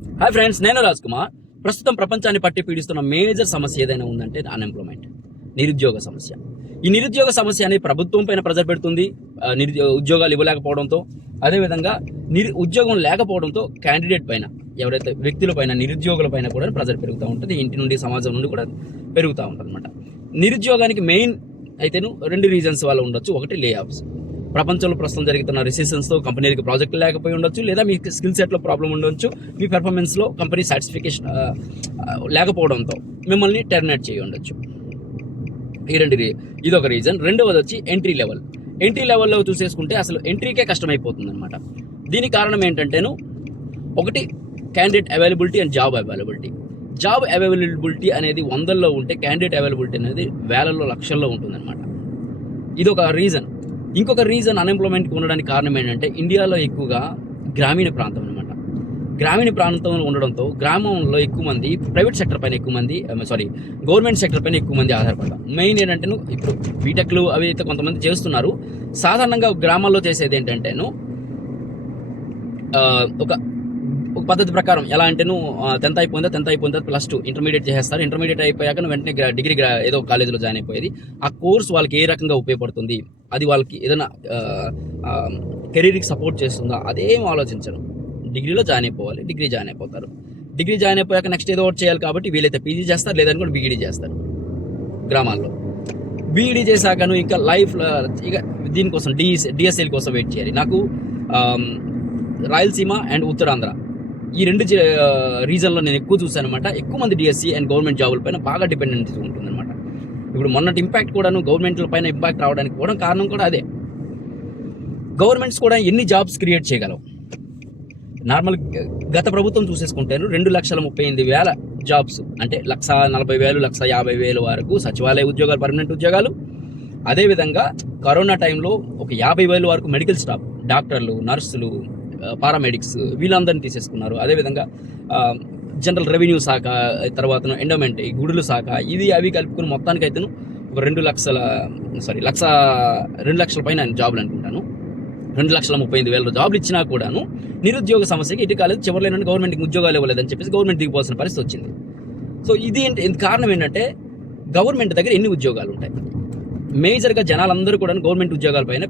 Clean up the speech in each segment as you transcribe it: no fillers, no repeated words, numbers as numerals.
Hi friends, నేను రాజ్ కుమార్. ప్రస్తుతం ప్రపంచాన్ని పట్టి పీడిస్తున్న మేజర్ సమస్య ఏదైనా ఉందంటే అన్ఎంప్లాయ్మెంట్, నిరుద్యోగ సమస్య. ఈ నిరుద్యోగ సమస్య అనేది ప్రభుత్వం పైన ప్రెజర్ పెడుతుంది. ఉద్యోగాలు ఇవ్వలేకపోవడంతో, అదేవిధంగా ఉద్యోగం లేకపోవడంతో క్యాండిడేట్ పైన, ఎవరైతే వ్యక్తుల పైన, నిరుద్యోగుల పైన కూడా ప్రెజర్ పెరుగుతూ ఉంటుంది. ఇంటి నుండి, సమాజం నుండి కూడా పెరుగుతూ ఉంటుంది అనమాట. నిరుద్యోగానికి మెయిన్ అయితేను 2 రీజన్స్ వల్ల ఉండొచ్చు. ఒకటి లే ఆఫ్స్. ప్రపంచంలో ప్రస్తుతం జరుగుతున్న రిసెషన్స్తో కంపెనీలకు ప్రాజెక్టులు లేకపోయి ఉండొచ్చు, లేదా మీ స్కిల్ సెట్లో ప్రాబ్లం ఉండొచ్చు, మీ పెర్ఫార్మెన్స్లో కంపెనీ సాటిస్ఫికేషన్ లేకపోవడంతో మిమ్మల్ని టెర్మినేట్ చేయి ఉండొచ్చు. ఇదొక రీజన్. రెండవది వచ్చి ఎంట్రీ లెవెల్లో చూసేసుకుంటే అసలు ఎంట్రీకే కష్టమైపోతుంది అనమాట. దీనికి కారణం ఏంటంటేను, ఒకటి candidate availability and job availability అనేది 100లో ఉంటే క్యాండిడేట్ అవైలబిలిటీ అనేది వేలల్లో, లక్షల్లో ఉంటుందన్నమాట. ఇదొక రీజన్. ఇంకొక రీజన్ అన్ఎంప్లాయ్మెంట్కి ఉండడానికి కారణం ఏంటంటే, ఇండియాలో ఎక్కువగా గ్రామీణ ప్రాంతం అనమాట. గ్రామీణ ప్రాంతంలో ఉండడంతో గ్రామంలో ఎక్కువ మంది ప్రైవేట్ సెక్టర్ పైన గవర్నమెంట్ సెక్టర్ పైన ఎక్కువ మంది ఆధారపడతారు. మెయిన్ ఏంటంటే, ఇప్పుడు బీటెక్లు అవి అయితే కొంతమంది చేస్తున్నారు. సాధారణంగా గ్రామాల్లో చేసేది ఏంటంటేను, ఒక పద్ధతి ప్రకారం ఎలా అంటే, 10th అయిపోయిందా +2 ఇంటర్మీడియట్ చేసేస్తారు. ఇంటర్మీడియట్ అయిపోయాక వెంటనే డిగ్రీ ఏదో కాలేజీలో జాయిన్ అయిపోయేది. ఆ కోర్స్ వాళ్ళకి ఏ రకంగా ఉపయోగపడుతుంది, అది వాళ్ళకి ఏదైనా కెరీర్కి సపోర్ట్ చేస్తుందా, అదేం ఆలోచించరు. డిగ్రీలో జాయిన్ అయిపోవాలి, డిగ్రీ జాయిన్ అయిపోతారు. డిగ్రీ జాయిన్ అయిపోయాక నెక్స్ట్ ఏదో ఒకటి చేయాలి కాబట్టి వీలైతే పీజీ చేస్తారు, లేదని కూడా బీఈడీ చేస్తారు. గ్రామాల్లో బీఈడీ చేశాకను ఇంకా లైఫ్ ఇక దీనికోసం డిఎస్ఎల్ కోసం వెయిట్ చేయాలి. నాకు రాయలసీమ అండ్ ఉత్తరాంధ్ర ఈ 2 రీజన్లో నేను ఎక్కువ చూసాను అనమాట. ఎక్కువ మంది డిఎస్సి అండ్ గవర్నమెంట్ జాబుల పైన బాగా డిపెండెన్సీ ఉంటుందన్నమాట. ఇప్పుడు మొన్నటి ఇంపాక్ట్ కూడాను గవర్నమెంట్ల పైన ఇంపాక్ట్ రావడానికి కూడా కారణం కూడా అదే. గవర్నమెంట్స్ కూడా ఎన్ని జాబ్స్ క్రియేట్ చేయగలవు? నార్మల్ గత ప్రభుత్వం చూసేసుకుంటే 2,38,000 జాబ్స్, అంటే 1,40,000, 1,50,000 వరకు సచివాలయ ఉద్యోగాలు, పర్మనెంట్ ఉద్యోగాలు. అదేవిధంగా కరోనా టైంలో ఒక 50,000 వరకు మెడికల్ స్టాఫ్, డాక్టర్లు, నర్సులు, పారామెడిక్స్ వీళ్ళందరినీ తీసేసుకున్నారు. అదేవిధంగా జనరల్ రెవెన్యూ శాఖ, తర్వాత ఎండోమెంట్, ఈ గుడుల శాఖ, అవి కలుపుకుని మొత్తానికి అయితే ఒక 2 లక్షల పైన జాబులు అనుకుంటాను. 2,35,000 జాబులు ఇచ్చినా కూడాను నిరుద్యోగ సమస్యకి ఇటు కాలేదు. చివరిలో గవర్నమెంట్కి ఉద్యోగాలు ఇవ్వలేదని చెప్పేసి గవర్నమెంట్ దిగిపోవాల్సిన పరిస్థితి వచ్చింది. సో ఇది కారణం ఏంటంటే, గవర్నమెంట్ దగ్గర ఎన్ని ఉద్యోగాలు ఉంటాయి? మేజర్గా జనాలందరూ కూడా గవర్నమెంట్ ఉద్యోగాలపైన,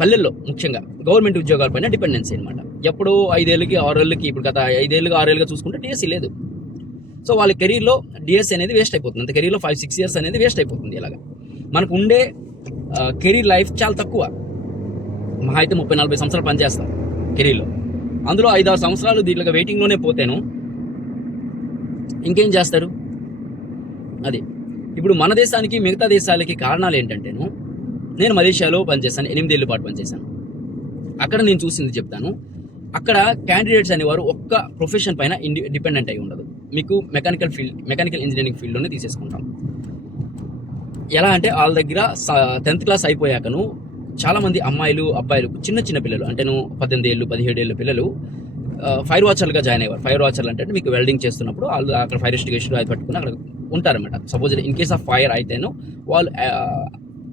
పల్లెల్లో ముఖ్యంగా గవర్నమెంట్ ఉద్యోగాలపైన డిపెండెన్సీ అనమాట. ఎప్పుడు 5 ఏళ్ళకి 6 ఏళ్ళకి, ఇప్పుడు గత 5 ఏళ్ళుగా 6 ఏళ్ళుగా చూసుకుంటే డిఎస్సీ లేదు. సో వాళ్ళ కెరీర్లో డిఎస్సీ అనేది వేస్ట్ అయిపోతుంది. అంత కెరీర్లో 5-6 ఇయర్స్ అనేది వేస్ట్ అయిపోతుంది. ఇలాగా మనకు ఉండే కెరీర్ లైఫ్ చాలా తక్కువ. మహా అయితే 30-40 సంవత్సరాలు పనిచేస్తాం కెరీర్లో. అందులో 5-6 సంవత్సరాలు దీంట్లో వెయిటింగ్లోనే పోతేను ఇంకేం చేస్తారు? అది ఇప్పుడు మన దేశానికి మిగతా దేశాలకి కారణాలు ఏంటంటేను, నేను మలేషియాలో పనిచేశాను, 8 ఏళ్ళ పాటు పనిచేశాను. అక్కడ నేను చూసింది చెప్తాను. అక్కడ క్యాండిడేట్స్ అనేవారు ఒక్క ప్రొఫెషన్ పైన డిపెండెంట్ అయి ఉండదు. మీకు మెకానికల్ ఇంజనీరింగ్ ఫీల్డ్లోనే తీసేసుకుంటాం. ఎలా అంటే, వాళ్ళ దగ్గర 10th క్లాస్ అయిపోయాకను చాలామంది అమ్మాయిలు, అబ్బాయిలు, చిన్న పిల్లలు, అంటే 18 ఏళ్ళు 17 ఏళ్ళ పిల్లలు ఫైర్ వాచర్లుగా జాయిన్ అయ్యారు. ఫైర్ వాచర్లు అంటే మీకు వెల్డింగ్ చేస్తున్నప్పుడు వాళ్ళు అక్కడ ఫైర్ ఎస్టిగేషన్ అది పట్టుకుని అక్కడ ఉంటారన్నమాట. Suppose in case of fire అయితేను వాళ్ళు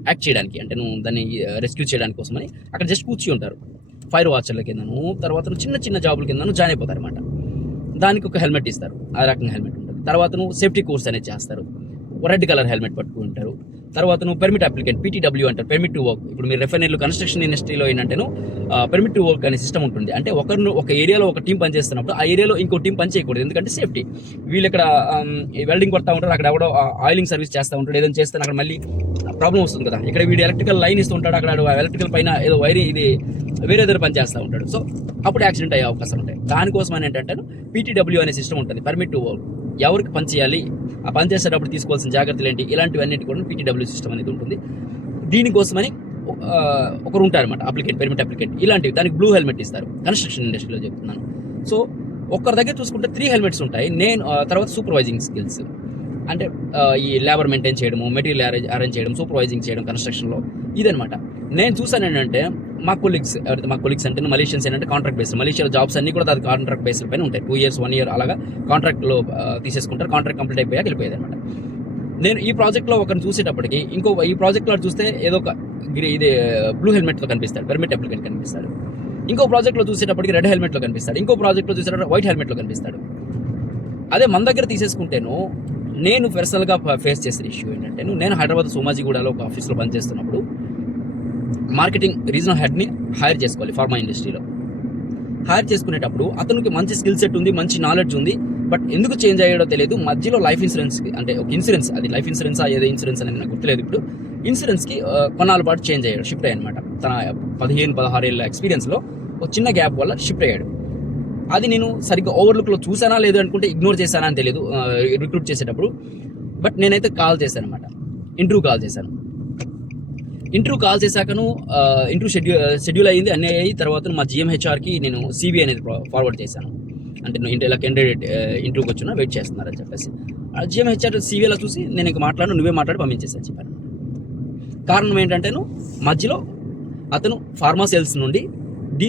యాక్ట్ చేయడానికి, అంటే దాన్ని రెస్క్యూ చేయడానికి కోసమని అక్కడ జస్ట్ కూర్చి ఉంటారు. ఫైర్ వాచర్ల కిందను, తర్వాత చిన్న జాబుల కిందను జాయిన్ అయిపోతారు అనమాట. దానికి ఒక హెల్మెట్ ఇస్తారు, ఆ రకంగా హెల్మెట్ ఉంటుంది. తర్వాత సేఫ్టీ కోర్స్ అనేది చేస్తారు, రెడ్ కలర్ హెల్మెట్ పట్టుకుంటారు. తర్వాత పెర్మిట్ అప్లికెంట్, PTW అంటారు, పెర్మిట్ టు వర్క్. ఇప్పుడు మీరు రిఫైనరీలు, కన్స్ట్రక్షన్ ఇండస్ట్రీలో ఏంటంటే పెర్మిట్ టు వర్క్ అనే సిస్టమ్ ఉంటుంది. అంటే ఒక ఏరియాలో ఒక టీం పనిచేస్తున్నప్పుడు ఆ ఏరియాలో ఇంకో టీం పని చేయకూడదు, ఎందుకంటే సేఫ్టీ. వీళ్ళు ఇక్కడ వెల్డింగ్ కొడతా ఉంటారు, అక్కడ ఎవడో ఆయిలింగ్ సర్వీస్ చేస్తూ ఉంటాడు, ఏదైనా చేస్తే అక్కడ మళ్ళీ ప్రాబ్లం వస్తుంది కదా. ఇక్కడ వీడు ఎలక్ట్రికల్ లైన్ ఇస్తూ ఉంటాడు, అక్కడ ఎలక్ట్రికల్ పైన ఏదో ఇది వేరే దగ్గర పని చేస్తూ ఉంటాడు. సో అప్పుడు యాక్సిడెంట్ అయ్యే అవకాశం ఉంటాయి. దానికోసం అని ఏంటంటే PTW అనే సిస్టమ్ ఉంటుంది, పర్మిట్ టు వర్క్. ఎవరికి పని చేయాలి, ఆ పని చేసేటప్పుడు తీసుకోవాల్సిన జాగ్రత్తలు ఏంటి, ఇలాంటివన్నిటి కూడా PTW సిస్టమ్ అనేది ఉంటుంది. దీనికోసమని ఒకరు ఉంటారన్నమాట, పెర్మిట్ అప్లికెంట్. ఇలాంటివి దానికి బ్లూ హెల్మెట్ ఇస్తారు, కన్స్ట్రక్షన్ ఇండస్ట్రీలో చెప్తున్నాను. సో ఒక్కరి దగ్గర చూసుకుంటే 3 హెల్మెట్స్ ఉంటాయి. తర్వాత సూపర్వైజింగ్ స్కిల్స్, అంటే ఈ లేబర్ మెయింటైన్ చేయడము, మెటీరియల్ అరేంజ్ చేయడం, సూపర్వైజింగ్ చేయడం కన్స్ట్రక్షన్లో, ఇదనమాట. నేను చూసాను ఏంటంటే, మా కొలీగ్స్ అంటే మలేషియన్స్ ఏంటంటే కాంట్రాక్ట్ బేస్డ్, మలేషియాలో జాబ్స్ అన్ని కూడా అది కాంట్రాక్ట్ బేస్డ్ పైన ఉంటాయి. 2 years 1 year అలాగా కాంట్రాక్ట్లో తీసేసుకుంటారు. కాంట్రాక్ట్ కంప్లీట్ అయిపోయాక వెళ్ళిపోయేది అనమాట. నేను ఈ ప్రాజెక్ట్లో ఒకరిని చూసేటప్పటికి ఈ ప్రాజెక్ట్లో చూస్తే ఏదో ఒక ఇది బ్లూ హెల్మెట్తో కనిపిస్తాడు, పెర్మిట్ అప్లికెంట్ కనిపిస్తాడు. ఇంకో ప్రాజెక్ట్లో చూసేటప్పటికి రెడ్ హెల్మెట్లో కనిపిస్తాడు, ఇంకో ప్రాజెక్ట్లో చూసేటప్పుడు వైట్ హెల్మెట్లో కనిపిస్తాడు. అదే మన దగ్గర తీసేసుకుంటేను, నేను పర్సనల్గా ఫేస్ చేసిన ఇష్యూ ఏంటంటే, నేను హైదరాబాద్ సోమాజిగూడలో ఒక ఆఫీస్లో పనిచేస్తున్నప్పుడు మార్కెటింగ్ రీజనల్ హెడ్ని హైర్ చేసుకోవాలి ఫార్మా ఇండస్ట్రీలో. హైర్ చేసుకునేటప్పుడు అతనికి మంచి స్కిల్ సెట్ ఉంది, మంచి నాలెడ్జ్ ఉంది, బట్ ఎందుకు చేంజ్ అయ్యాడో తెలియదు. మధ్యలో లైఫ్ ఇన్సూరెన్స్, అంటే ఒక ఇన్సూరెన్స్, అది లైఫ్ ఇన్సూరెన్స్ ఏదో ఇన్సూరెన్స్ అనేది నాకు గుర్తులేదు ఇప్పుడు, ఇన్సూరెన్స్కి కొన్నాళ్ళ పాటు చేంజ్ అయ్యాడు, షిఫ్ట్ అయ్యాడు అనమాట. తన 15-16 ఏళ్ళ ఎక్స్పీరియన్స్లో ఒక చిన్న గ్యాప్ వల్ల షిఫ్ట్ అయ్యాడు. అది నేను సరిగ్గా ఓవర్లుక్లో చూసానా లేదు అనుకుంటే ఇగ్నోర్ చేశానా అని తెలియదు రిక్రూట్ చేసేటప్పుడు. బట్ నేనైతే కాల్ చేశాను అనమాట, ఇంటర్వ్యూ కాల్ చేశాను. ఇంటర్వ్యూ కాల్ చేశాకను ఇంటర్వ్యూ షెడ్యూల్ అయ్యింది, అన్నీ అయ్యి తర్వాత మా GMHRకి నేను CV అనేది ఫార్వర్డ్ చేశాను. అంటే నువ్వు ఇలా క్యాండిడేట్ ఇంటర్వ్యూకి వచ్చినా వెయిట్ చేస్తున్నారని చెప్పేసి GMHR CVలో చూసి నేను ఇంక నువ్వే మాట్లాడి పంపించేసాను చెప్పాను. కారణం ఏంటంటేను మధ్యలో అతను ఫార్మా సేల్స్ నుండి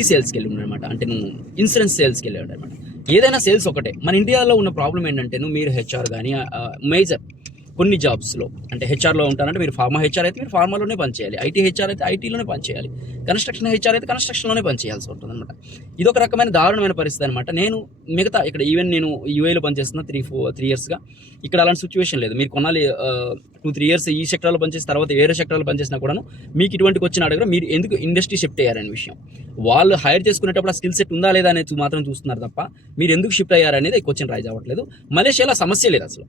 సేల్స్కి వెళ్ళి ఉన్నాడనమాట. అంటే నువ్వు ఇన్సూరెన్స్ సేల్స్కి వెళ్ళాడు అనమాట. ఏదైనా సేల్స్ ఒకటే. మన ఇండియాలో ఉన్న ప్రాబ్లం ఏంటంటే, మీరు HR కానీ మేజర్ కొన్ని జాబ్స్లో, అంటే హెచ్ఆర్లో ఉంటారంటే మీరు ఫార్మా HR అయితే మీరు ఫార్మాలోనే పనిచేయాలి, IT HR అయితే ITలోనే పనిచేయాలి, కన్స్ట్రక్షన్ HR అయితే కన్స్ట్రక్షన్లోనే పనిచేయాల్సి ఉంటుంది అనమాట. ఇదొక రకమైన దారుణమైన పరిస్థితి అనమాట. నేను మిగతా ఇక్కడ ఈవెన్ నేను UAEలో పనిచేస్తున్నా 3 ఇయర్స్గా. ఇక్కడ అలాంటి సిచ్యువేషన్ లేదు. మీరు కొనాలి 2-3 ఇయర్స్ ఈ సెక్టర్లో పనిచేసిన తర్వాత వేరే సెక్టర్లో పనిచేసినా కూడాను మీకు ఇటువంటి వచ్చిన అడగడం మీరు ఎందుకు ఇండస్ట్రీ షిఫ్ట్ అయ్యారనే విషయం. వాళ్ళు హైర్ చేసుకునేటప్పుడు ఆ స్కిల్ సెట్ ఉందా లేదా అనేది మాత్రం చూస్తున్నారు తప్ప మీరు ఎందుకు షిఫ్ట్ అయ్యారనేది క్వశ్చన్ రైజ్ అవ్వట్లేదు. మలేషియాలో సమస్య లేదు అసలు.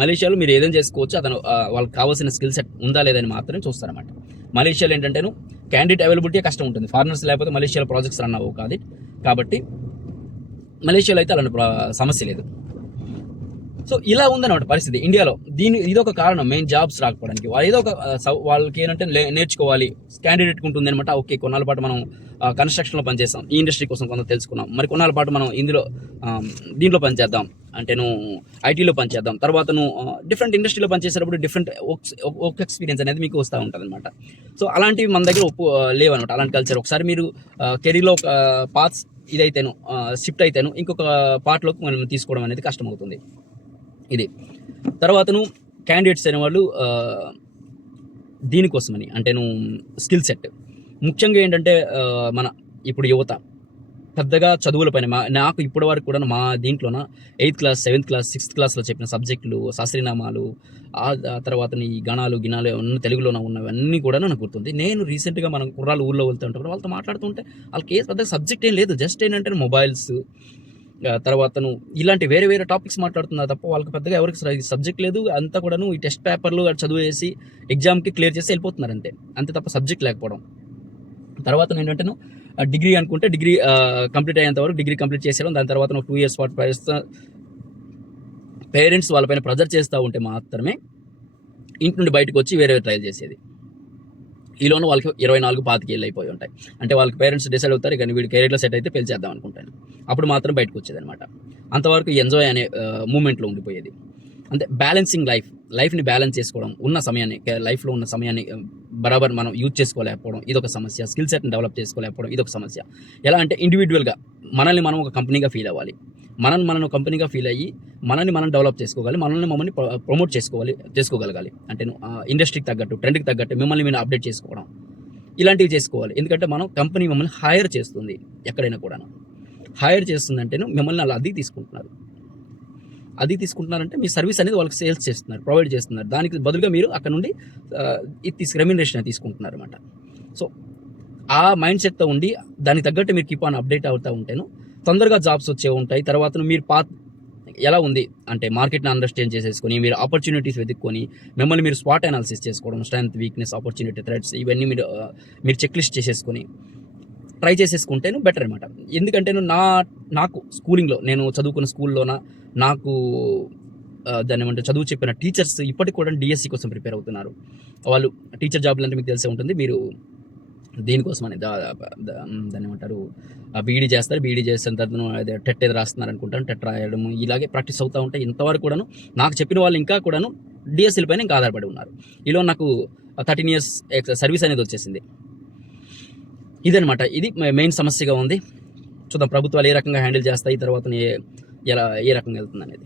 మలేషియాలో మీరు ఏదైనా చేసుకోవచ్చు, అతను వాళ్ళకి కావాల్సిన స్కిల్ సెట్ ఉందా లేదని మాత్రమే చూస్తారన్నమాట. మలేషియాలో ఏంటంటేను క్యాండిడేట్ అవైలబిలిటీ కష్టం ఉంటుంది. ఫారినర్స్ లేకపోతే మలేషియాలో ప్రాజెక్ట్స్ రన్ అవ్వవు కాదు. కాబట్టి మలేషియాలో అయితే అలాంటి సమస్య లేదు. సో ఇలా ఉందన్నమాట పరిస్థితి ఇండియాలో. ఇదొక కారణం మెయిన్ జాబ్స్ రాకపోవడానికి. ఏదో ఒక వాళ్ళకి ఏంటంటే నేర్చుకోవాలి, క్యాండిడేట్కి ఉంటుంది అనమాట. ఓకే, కొన్నాళ్ళ పాటు మనం కన్స్ట్రక్షన్లో పనిచేస్తాం, ఈ ఇండస్ట్రీ కోసం కొంత తెలుసుకున్నాం, మరి కొన్నాళ్ళ పాటు మనం దీంట్లో పనిచేద్దాం, అంటే నువ్వు ITలో పనిచేద్దాం, తర్వాత నువ్వు డిఫరెంట్ ఇండస్ట్రీలో పనిచేసేటప్పుడు డిఫరెంట్ వర్క్ ఎక్స్పీరియన్స్ అనేది మీకు వస్తూ ఉంటుంది అనమాట. సో అలాంటివి మన దగ్గర లేవన్నమాట, అలాంటి కల్చర్. ఒకసారి మీరు కెరీర్లో పార్ట్స్ ఇదైతేను షిఫ్ట్ అయితేను ఇంకొక పార్ట్లోకి మనం తీసుకోవడం అనేది కష్టమవుతుంది. ఇది తర్వాతను క్యాండిడేట్స్ అనేవాళ్ళు దీనికోసమని, అంటే నువ్వు స్కిల్ సెట్ ముఖ్యంగా ఏంటంటే మన ఇప్పుడు యువత పెద్దగా చదువుల పైన నాకు ఇప్పటి వరకు కూడా మా దీంట్లోన 8th class 7th class 6th క్లాస్లో చెప్పిన సబ్జెక్టులు, శాస్త్రీనామాలు, ఆ తర్వాత ఈ గణాలు అన్నీ తెలుగులోనే ఉన్నవన్నీ కూడా నాకు గుర్తుంది. నేను రీసెంట్గా మనం కుర్రాలు ఊళ్ళో వెళ్తుంటారు, వాళ్ళతో మాట్లాడుతుంటే వాళ్ళకి ఏ పెద్ద సబ్జెక్ట్ ఏం లేదు, జస్ట్ ఏంటంటే మొబైల్స్, తర్వాత ఇలాంటి వేరే వేరే టాపిక్స్ మాట్లాడుతున్నారు తప్ప వాళ్ళకి పెద్దగా ఎవరికి సబ్జెక్ట్ లేదు. అంతా కూడాను ఈ టెస్ట్ పేపర్లు చదివేసి ఎగ్జామ్కి క్లియర్ చేసి వెళ్ళిపోతున్నారు అంతే తప్ప సబ్జెక్ట్ లేకపోవడం. తర్వాత ఏంటంటే డిగ్రీ అనుకుంటే డిగ్రీ కంప్లీట్ అయ్యేంత వరకు డిగ్రీ కంప్లీట్ చేసేయడం, దాని తర్వాత 2 years పాటు పేరెంట్స్ వాళ్ళపైన ప్రెజర్ చేస్తూ ఉంటే మాత్రమే ఇంటి నుండి బయటకు వచ్చి వేరే ట్రయల్ చేసేది. ఈలోనూ వాళ్ళకి 24-25 ఏళ్ళు అయిపోయి ఉంటాయి. అంటే వాళ్ళకి పేరెంట్స్ డిసైడ్ అవుతారు, కానీ వీడి కెరీర్లో సెట్ అయితే పెళ్లి చేద్దాం అనుకుంటాను, అప్పుడు మాత్రం బయటకు వచ్చేది అనమాట. అంతవరకు ఎంజాయ్ అనే మూమెంట్లో ఉండిపోయేది. అంటే బ్యాలెన్సింగ్ లైఫ్ని బ్యాలెన్స్ చేసుకోవడం, ఉన్న సమయాన్ని లైఫ్లో ఉన్న సమయాన్ని బరాబర్ మనం యూజ్ చేసుకోలేకపోవడం ఇదొక సమస్య. స్కిల్ సెట్ని డెవలప్ చేసుకోలేకపోవడం ఇదొక సమస్య. ఎలా అంటే ఇండివిజువల్గా మనల్ని మనం ఒక కంపెనీగా ఫీల్ అవ్వాలి, మనం కంపెనీగా ఫీల్ అయ్యి మనల్ని మనం డెవలప్ చేసుకోవాలి, మమ్మల్ని ప్రమోట్ చేసుకోగలగాలి. అంటే ఇండస్ట్రీకి తగ్గట్టు, ట్రెండ్కి తగ్గట్టు మిమ్మల్ని మీరు అప్డేట్ చేసుకోవడం, ఇలాంటివి చేసుకోవాలి. ఎందుకంటే మనం కంపెనీ మమ్మల్ని హైర్ చేస్తుంది, ఎక్కడైనా కూడా హైర్ చేస్తుందంటే మిమ్మల్ని అలా అది తీసుకుంటున్నారంటే మీ సర్వీస్ అనేది వాళ్ళకి సేల్స్ చేస్తున్నారు, ప్రొవైడ్ చేస్తున్నారు. దానికి బదులుగా మీరు అక్కడ నుండి రెమ్యునరేషన్ తీసుకుంటున్నారు అనమాట. సో ఆ మైండ్ సెట్తో ఉండి దానికి తగ్గట్టు మీరు కీప్ ఆన్ అప్డేట్ అవుతూ ఉంటేను తొందరగా జాబ్స్ వచ్చే ఉంటాయి. తర్వాత మీరు ఎలా ఉంది అంటే మార్కెట్ని అండర్స్టాండ్ చేసేసుకొని మీరు ఆపర్చునిటీస్ వెతుక్కొని మిమ్మల్ని మీరు స్పాట్ అనాలిసిస్ చేసుకోవడం, స్ట్రెంగ్త్, వీక్నెస్, ఆపర్చునిటీ, థ్రెట్స్ ఇవన్నీ మీరు చెక్ లిస్ట్ చేసేసుకొని ట్రై చేసేసుకుంటేను బెటర్ అనమాట. ఎందుకంటే నాకు స్కూలింగ్లో నేను చదువుకున్న స్కూల్లోన నాకు దాన్ని ఏమంటే చదువు చెప్పిన టీచర్స్ ఇప్పటికి కూడా DSC కోసం ప్రిపేర్ అవుతున్నారు. వాళ్ళు టీచర్ జాబ్లు అంటే మీకు తెలిసే ఉంటుంది. మీరు దీనికోసమని దాన్ని ఏమంటారు బీఈడీ చేస్తారు, బీఈడీ చేసిన తర్వాత టెట్ ఏదో రాస్తున్నారు అనుకుంటాను, టెట్ రాయడం ఇలాగే ప్రాక్టీస్ అవుతూ ఉంటాయి. ఇంతవరకు కూడాను నాకు చెప్పిన వాళ్ళు ఇంకా కూడాను DSCల పైన ఇంకా ఆధారపడి ఉన్నారు. ఈలో నాకు 13 years సర్వీస్ అనేది వచ్చేసింది. ఇదనమాట, ఇది మెయిన్ సమస్యగా ఉంది. చూద్దాం ప్రభుత్వాలు ఏ రకంగా హ్యాండిల్ చేస్తాయి, తర్వాత ఏ రకంగా వెళ్తుంది అనేది.